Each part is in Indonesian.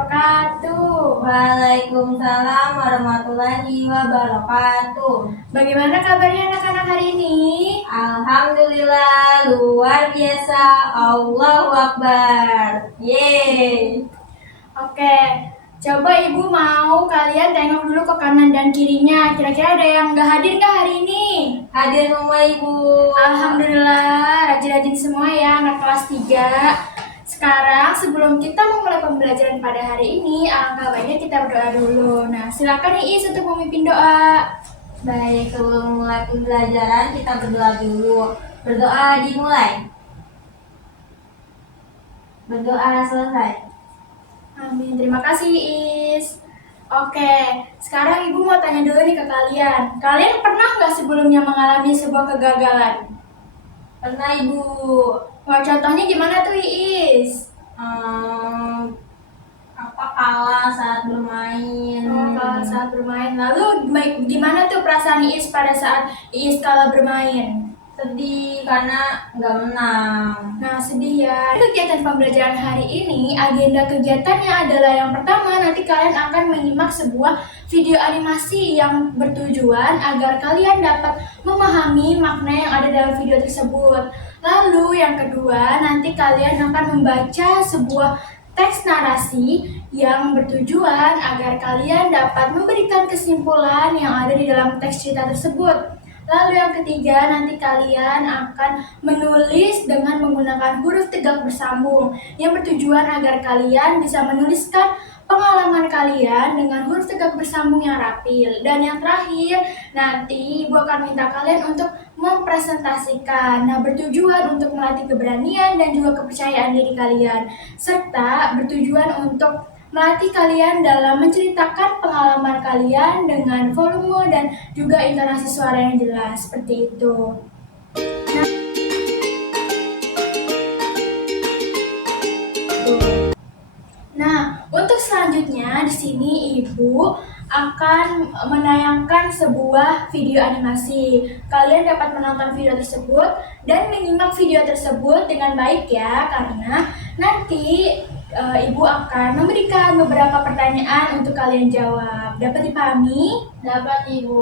wabarakatuh. Waalaikumsalam warahmatullahi wabarakatuh. Bagaimana kabarnya anak-anak hari ini? Alhamdulillah, luar biasa. Allahu Akbar. Yeay. Oke, coba ibu mau kalian tengok dulu ke kanan dan kirinya. Kira-kira ada yang nggak hadir nggak hari ini? Hadir semua ibu. Alhamdulillah, rajin-rajin semua ya anak kelas 3. Sekarang sebelum kita memulai pembelajaran pada hari ini, alangkah baiknya kita berdoa dulu. Nah, silakan Iis untuk memimpin doa. Baik, sebelum mulai pembelajaran kita berdoa dulu. Berdoa dimulai. Berdoa selesai. Amin, terima kasih Iis. Oke, sekarang ibu mau tanya dulu nih ke kalian. Kalian pernah nggak sebelumnya mengalami sebuah kegagalan? Pernah ibu. Wah, contohnya gimana tuh Iis? Kalah saat bermain. Kalah saat bermain. Lalu gimana tuh perasaan Iis pada saat Iis kalah bermain? Sedih karena nggak menang. Nah, sedih ya. Kegiatan pembelajaran hari ini, agenda kegiatannya adalah yang pertama, nanti kalian akan menyimak sebuah video animasi yang bertujuan agar kalian dapat memahami makna yang ada dalam video tersebut. Lalu yang kedua, nanti kalian akan membaca sebuah teks narasi yang bertujuan agar kalian dapat memberikan kesimpulan yang ada di dalam teks cerita tersebut. Lalu yang ketiga, nanti kalian akan menulis dengan menggunakan huruf tegak bersambung yang bertujuan agar kalian bisa menuliskan pengalaman kalian dengan huruf tegak bersambung yang rapi. Dan yang terakhir, nanti Ibu akan minta kalian untuk mempresentasikan. Nah, bertujuan untuk melatih keberanian dan juga kepercayaan diri kalian, serta bertujuan untuk melatih kalian dalam menceritakan pengalaman kalian dengan volume dan juga intonasi suara yang jelas, seperti itu. Nah, untuk selanjutnya di sini Ibu akan menayangkan sebuah video animasi. Kalian dapat menonton video tersebut dan menyimak video tersebut dengan baik ya, karena nanti Ibu akan memberikan beberapa pertanyaan untuk kalian jawab. Dapat dipahami? Dapat Ibu.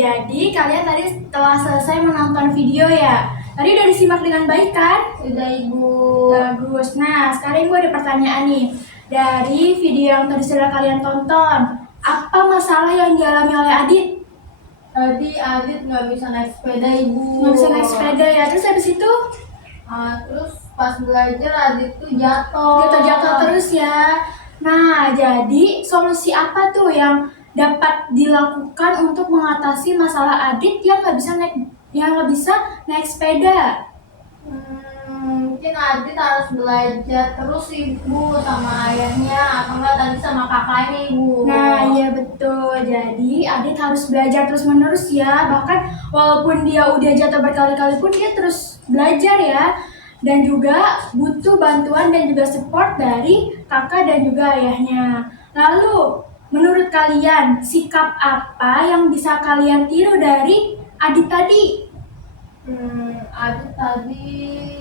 Jadi kalian tadi setelah selesai menonton video ya, tadi udah disimak dengan baik kan? Sudah Ibu. Bagus. Nah, sekarang Ibu ada pertanyaan nih. Dari video yang tadi sudah kalian tonton, apa masalah yang dialami oleh Adit? Tadi Adit nggak bisa naik sepeda Ibu. Nggak bisa naik sepeda ya. Terus habis itu? Terus pas belajar Adit tuh jatuh. Jatuh terus ya. Nah, jadi solusi apa tuh yang dapat dilakukan untuk mengatasi masalah Adit yang nggak bisa naik sepeda? Mungkin Adit harus belajar terus Ibu sama ayahnya, atau enggak tadi sama kakaknya Ibu. Nah, iya betul. Jadi Adit harus belajar terus menerus ya. Bahkan walaupun dia udah jatuh berkali-kali pun dia terus belajar ya. Dan juga butuh bantuan dan juga support dari kakak dan juga ayahnya. Lalu, menurut kalian, sikap apa yang bisa kalian tiru dari Adit tadi? Adit tadi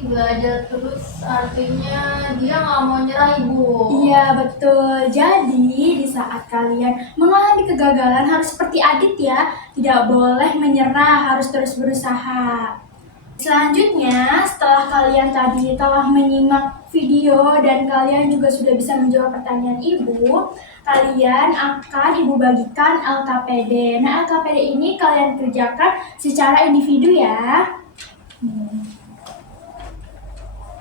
belajar terus, artinya dia nggak mau nyerah Ibu. Iya betul. Jadi di saat kalian mengalami kegagalan harus seperti Adit ya. Tidak boleh menyerah, harus terus berusaha. Selanjutnya, setelah kalian tadi telah menyimak video dan kalian juga sudah bisa menjawab pertanyaan Ibu, kalian akan Ibu bagikan LKPD. Nah, LKPD ini kalian kerjakan secara individu ya.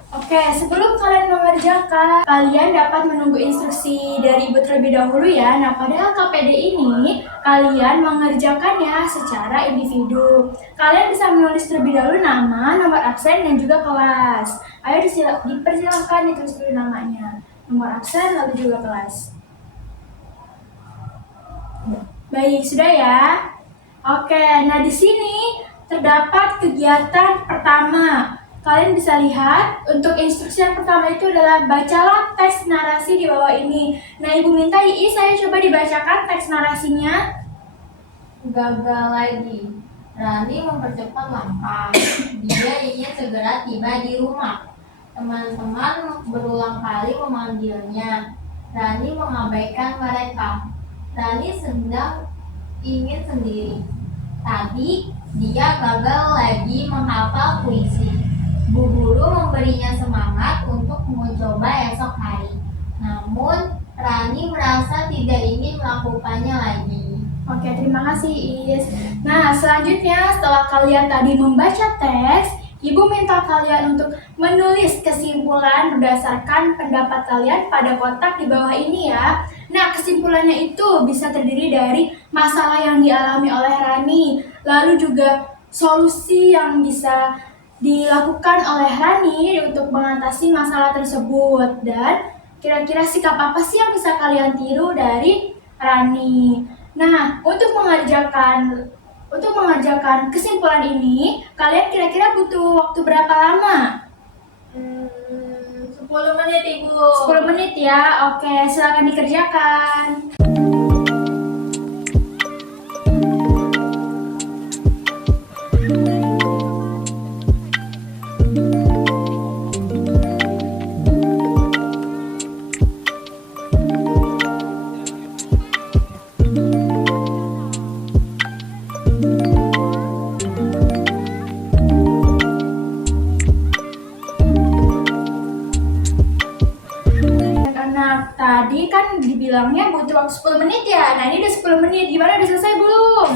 Oke, sebelum kalian mengerjakan, kalian dapat menunggu instruksi dari Ibu terlebih dahulu ya. Nah, pada LKPD ini, kalian mengerjakannya secara individu. Kalian bisa menulis terlebih dahulu nama, nomor absen, dan juga kelas. Ayo dipersilahkan ditulis dulu namanya. nomor absen, lalu juga kelas. Baik, sudah ya. Oke, nah di sini terdapat kegiatan pertama. Kalian bisa lihat untuk instruksi yang pertama itu adalah bacalah teks narasi di bawah ini. Nah, Ibu minta saya coba dibacakan teks narasinya. Gagal lagi. Rani mempercepat langkah. Dia ingin segera tiba di rumah. Teman-teman berulang kali memanggilnya. Rani mengabaikan mereka. Rani sedang ingin sendiri. Tadi dia gagal lagi menghafal puisi. Bu guru memberinya semangat untuk mencoba esok hari. Namun Rani merasa tidak ingin melakukannya lagi. Oke, terima kasih Is. Nah, selanjutnya setelah kalian tadi membaca teks, Ibu minta kalian untuk menulis kesimpulan berdasarkan pendapat kalian pada kotak di bawah ini ya. Nah, kesimpulannya itu bisa terdiri dari masalah yang dialami oleh Rani, lalu juga solusi yang bisa dilakukan oleh Rani untuk mengatasi masalah tersebut, dan kira-kira sikap apa sih yang bisa kalian tiru dari Rani. Nah, untuk mengerjakan kesimpulan ini, kalian kira-kira butuh waktu berapa lama? 10 menit, Ibu. 10 menit ya. Oke, silakan dikerjakan. Anak-anak, tadi kan dibilangnya butuh waktu 10 menit ya. Nah, ini udah 10 menit. Gimana, udah selesai belum?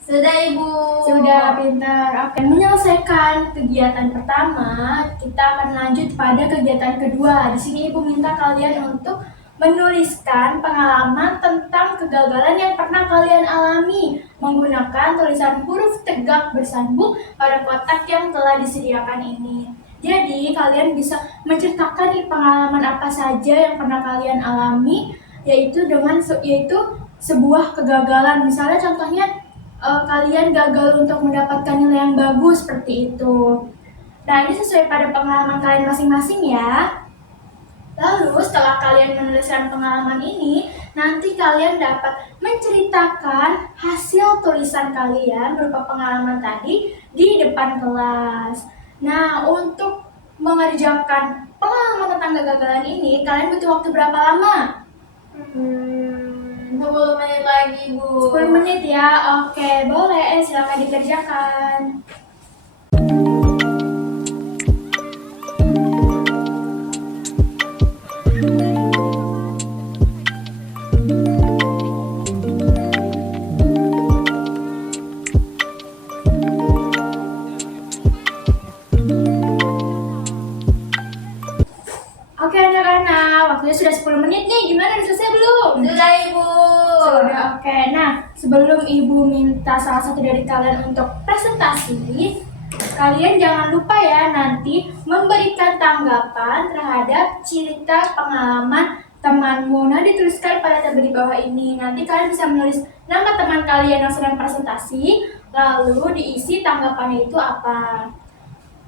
Sudah, Ibu. Sudah, pintar. Oke, menyelesaikan kegiatan pertama, kita akan lanjut pada kegiatan kedua. Di sini Ibu minta kalian untuk menuliskan pengalaman tentang kegagalan yang pernah kalian alami menggunakan tulisan huruf tegak bersambung pada kotak yang telah disediakan ini. Jadi, kalian bisa menceritakan pengalaman apa saja yang pernah kalian alami, yaitu sebuah kegagalan. Misalnya contohnya kalian gagal untuk mendapatkan nilai yang bagus seperti itu. Nah, ini sesuai pada pengalaman kalian masing-masing ya. Lalu setelah kalian menuliskan pengalaman ini, nanti kalian dapat menceritakan hasil tulisan kalian berupa pengalaman tadi di depan kelas. Nah, untuk mengerjakan pengalaman tentang kegagalan ini, kalian butuh waktu berapa lama? 10 menit lagi, Bu. 10 menit ya. Oke, boleh. Silakan dikerjakan. Oke anak-anak, waktunya sudah 10 menit nih. Gimana, udah selesai belum? Sudah, Ibu. Sudah, oke. Nah, sebelum Ibu minta salah satu dari kalian untuk presentasi, kalian jangan lupa ya nanti memberikan tanggapan terhadap cerita pengalaman temanmu. Nah, dituliskan pada tabel di bawah ini. Nanti kalian bisa menulis nama teman kalian yang sedang presentasi, lalu diisi tanggapannya itu apa.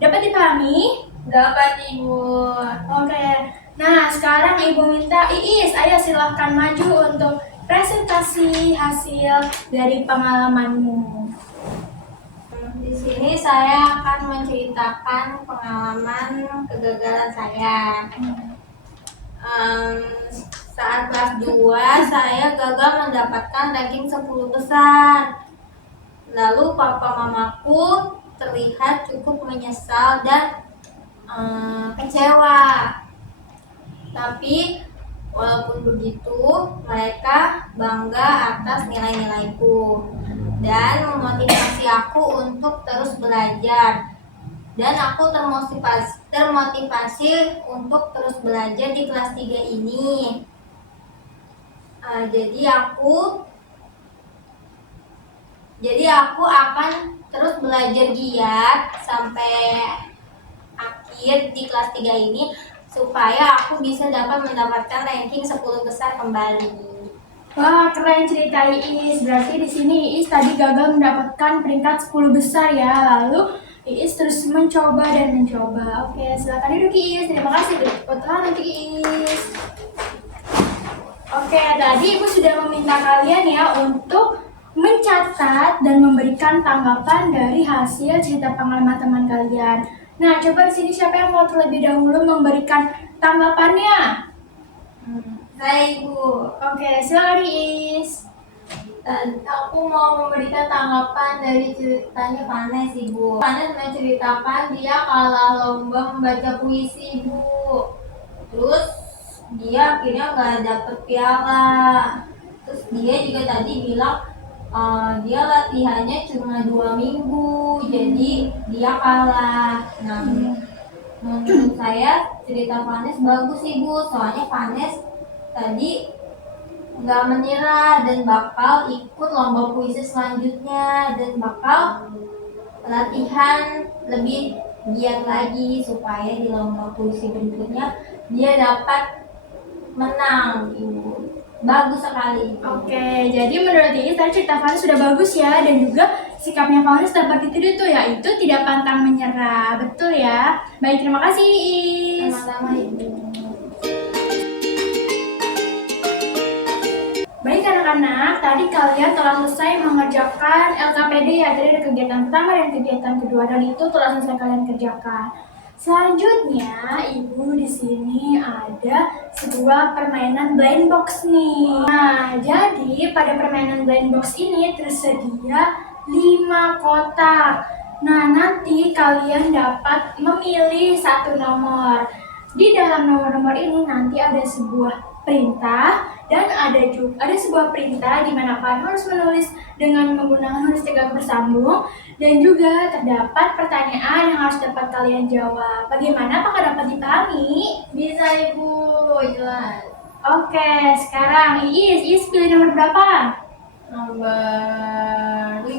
Dapat dipahami? Dapat, Ibu. Oke. Nah, sekarang Ibu minta Iis, ayo silahkan maju untuk presentasi hasil dari pengalamanmu. Di sini saya akan menceritakan pengalaman kegagalan saya. Saat kelas 2, saya gagal mendapatkan ranking 10 besar. Lalu papa mamaku terlihat cukup menyesal dan kecewa. Tapi walaupun begitu, mereka bangga atas nilai-nilaiku dan memotivasi aku untuk terus belajar. Dan aku termotivasi untuk terus belajar di kelas 3 ini. Jadi aku akan terus belajar giat sampai akhir di kelas 3 ini supaya aku bisa dapat mendapatkan ranking 10 besar kembali. Wah, keren cerita Iis. Berarti di sini Iis tadi gagal mendapatkan peringkat 10 besar ya. Lalu Iis terus mencoba dan mencoba. Oke, silakan duduk Iis. Terima kasih udah tepuk tangan untuk Iis. Oke, tadi Ibu sudah meminta kalian ya untuk mencatat dan memberikan tanggapan dari hasil cerita pengalaman teman kalian. Nah, coba di sini siapa yang mau terlebih dahulu memberikan tanggapannya? Saya Ibu. Oke, silakan Iis. Dan aku mau memberikan tanggapan dari ceritanya Vanes, Ibu. Vanes menceritakan dia kalah lomba membaca puisi, Ibu. Terus dia akhirnya nggak dapet piala. Terus dia juga tadi bilang dia latihannya cuma 2 minggu, jadi dia kalah. Nah, menurut saya cerita Vanes bagus, Ibu. Soalnya Vanes tadi nggak menyerah dan bakal ikut lomba puisi selanjutnya dan bakal latihan lebih giat lagi supaya di lomba puisi berikutnya dia dapat menang, Ibu. Bagus sekali. Oke, jadi menurut Iis tadi cerita Vanes sudah bagus ya, dan juga sikapnya Vanes dapat ditiru tuh, yaitu tidak pantang menyerah. Betul ya? Baik, terima kasih Iis. Sama-sama, Ibu. Baik anak-anak, tadi kalian telah selesai mengerjakan LKPD ya. Tadi ada kegiatan pertama dan kegiatan kedua, dan itu telah selesai kalian kerjakan. Selanjutnya, Ibu di sini ada sebuah permainan blind box nih. Nah, jadi pada permainan blind box ini tersedia 5 kotak. Nah, nanti kalian dapat memilih satu nomor. Di dalam nomor-nomor ini nanti ada sebuah perintah dan ada sebuah perintah di mana kalian harus menulis dengan menggunakan huruf tegak bersambung, dan juga terdapat pertanyaan yang harus dapat kalian jawab. Bagaimana? Apakah dapat dipahami? Bisa, Ibu, jelas. Oke, sekarang Iis pilih nomor berapa? Nomor 5.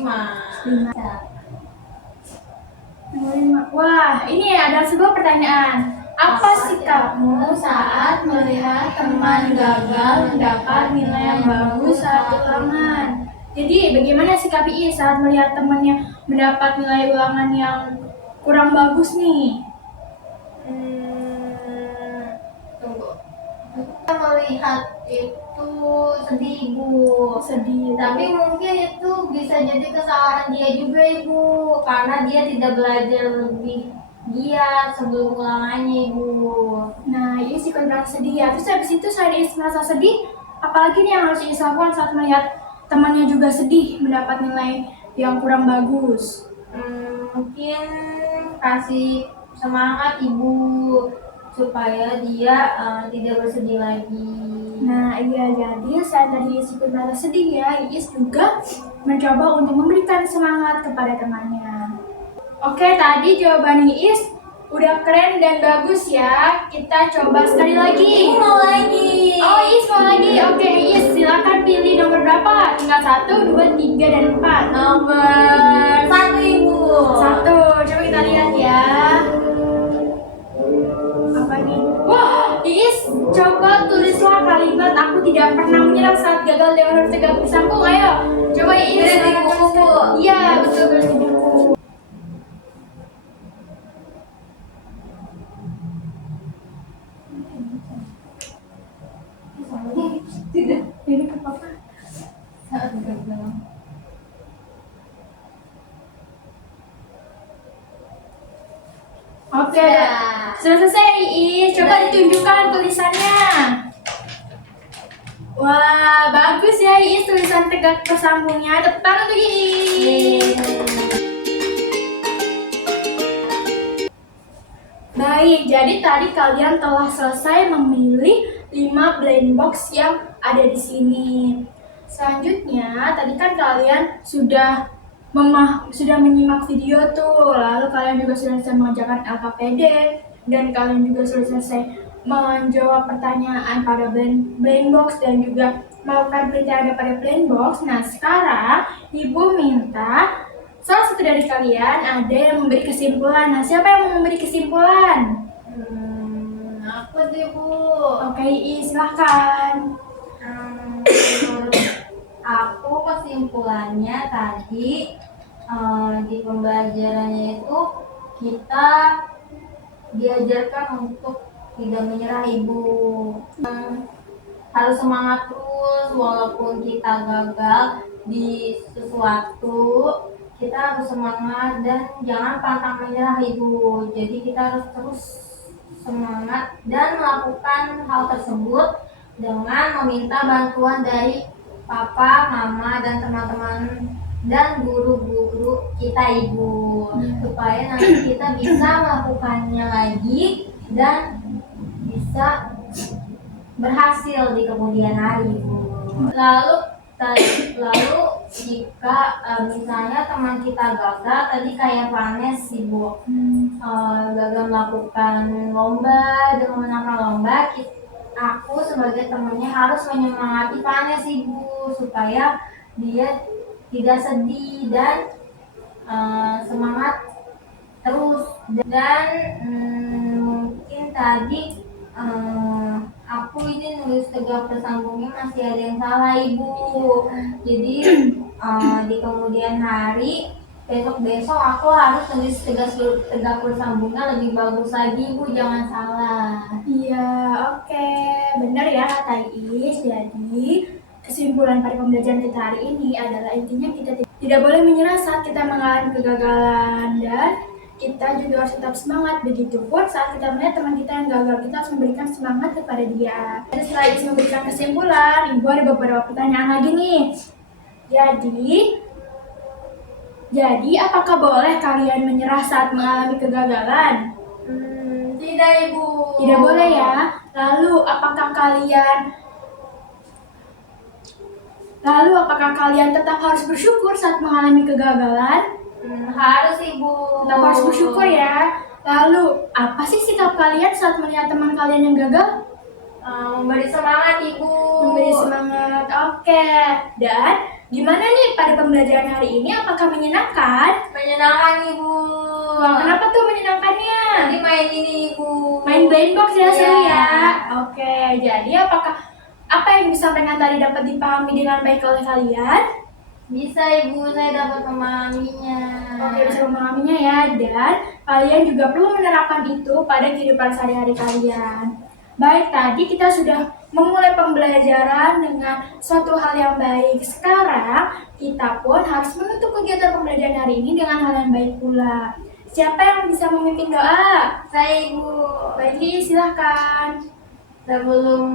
Nomor 5. Wah, ini ada sebuah pertanyaan. Apa sikapmu saat melihat teman gagal mendapat nilai yang bagus saat ulangan? Jadi, bagaimana sikap Iis saat melihat temannya mendapat nilai ulangan yang kurang bagus nih? Tunggu. Kita melihat itu sedih, Ibu. Sedih. Tapi mungkin itu bisa jadi kesalahan dia juga, Ibu, karena dia tidak belajar lebih giat sebelum ulangannya, Ibu. Nah, Iis ikut merasa sedih ya. Terus habis itu selain Iis merasa sedih, apalagi nih yang harus Iis lakukan saat melihat temannya juga sedih mendapat nilai yang kurang bagus? Mungkin kasih semangat, Ibu, supaya dia tidak bersedih lagi. Nah, iya, jadi saat tadi Iis ikut merasa sedih ya, Iis juga mencoba untuk memberikan semangat kepada temannya. Oke, tadi jawaban Iis udah keren dan bagus ya. Kita coba sekali lagi. Mau lagi. Oh, Iis mau lagi. Oke, Iis silakan pilih nomor berapa? Tinggal 1, 2, 3, dan 4. Nomor 1, Ibu. 1. Coba kita lihat ya. Apa nih? Wah, Iis coba tulislah kalimat "aku tidak pernah menyerah saat gagal dengan huruf tegak bersambung". Ayo, coba Iis. Tulis di buku, Bu. Iya, betul, tulis di buku. Tidak. Ini ke papa. Saat gagal. Oke, sudah selesai Iis. Coba ditunjukkan tulisannya. Wah, bagus ya Iis tulisan tegak bersambungnya. Tepuk tangan untuk Iis. Baik, jadi tadi kalian telah selesai memilih 5 blind box yang ada di sini. Selanjutnya, tadi kan kalian sudah menyimak video tuh, lalu kalian juga sudah selesai mengerjakan LKPD, dan kalian juga sudah selesai menjawab pertanyaan pada blind box dan juga melakukan perintah pada blind box. Nah, sekarang Ibu minta salah satu dari kalian ada yang memberi kesimpulan. Nah, siapa yang mau memberi kesimpulan? Aku sih Bu. Oke, silahkan. Menurut aku kesimpulannya tadi di pembelajarannya itu kita diajarkan untuk tidak menyerah Ibu. Harus semangat terus walaupun kita gagal di sesuatu, kita harus semangat dan jangan pantang menyerah Ibu. Jadi kita harus terus semangat dan melakukan hal tersebut dengan meminta bantuan dari papa, mama, dan teman-teman dan guru-guru kita Ibu, supaya nanti kita bisa melakukannya lagi dan bisa berhasil di kemudian hari Ibu. Lalu jika misalnya teman kita gagal tadi kayak Vanes Ibu, gagal melakukan lomba dan memenangkan lomba, aku sebagai temannya harus menyemangati Vanes Ibu supaya dia tidak sedih dan semangat terus. Dan mungkin tadi aku ini nulis tegak bersambungnya masih ada yang salah Ibu. Jadi di kemudian hari besok aku harus tulis tegak bersambungnya lebih bagus lagi Ibu, jangan salah. Iya, oke. Benar ya kata Iis. Jadi, kesimpulan pada pembelajaran kita hari ini adalah intinya kita tidak boleh menyerah saat kita mengalami kegagalan dan kita juga harus tetap semangat. Begitupun saat kita melihat teman kita yang gagal, kita harus memberikan semangat kepada dia. Dan setelah Iis memberikan kesimpulan, Ibu ada beberapa pertanyaan lagi nih. Jadi apakah boleh kalian menyerah saat mengalami kegagalan? Tidak Ibu. Tidak boleh ya. Lalu apakah kalian tetap harus bersyukur saat mengalami kegagalan? Harus Ibu. Tetap harus bersyukur ya. Lalu apa sih sikap kalian saat melihat teman kalian yang gagal? Memberi semangat Ibu. Memberi semangat. Oke. Dan gimana nih pada pembelajaran hari ini? Apakah menyenangkan? Menyenangkan Ibu. Wah, kenapa tuh menyenangkannya? Nanti main ini Ibu. Main blind box ya, seru Iya. ya. Oke, jadi apa yang disampaikan tadi dapat dipahami dengan baik oleh kalian? Bisa Ibu, saya dapat memahaminya. Oke, bisa memahaminya ya. Dan kalian juga perlu menerapkan itu pada kehidupan sehari-hari kalian. Baik, tadi kita sudah memulai pembelajaran dengan suatu hal yang baik. Sekarang kita pun harus menutup kegiatan pembelajaran hari ini dengan hal yang baik pula. Siapa yang bisa memimpin doa? Saya Ibu. Baik, silahkan. Sebelum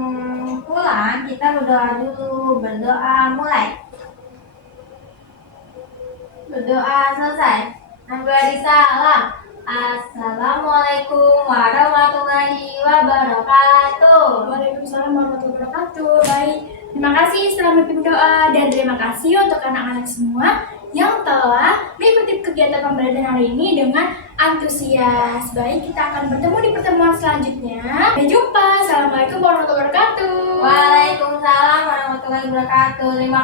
pulang kita berdoa dulu. Berdoa mulai. Berdoa selesai. Beri salam. Assalamualaikum warahmatullahi wabarakatuh. Waalaikumsalam warahmatullahi wabarakatuh. Baik, terima kasih setelah memimpin doa dan terima kasih untuk anak-anak semua yang telah mengikuti kegiatan pembelajaran hari ini dengan antusias. Baik, kita akan bertemu di pertemuan selanjutnya. Sampai jumpa. Assalamualaikum warahmatullahi wabarakatuh. Waalaikumsalam warahmatullahi wabarakatuh. Terima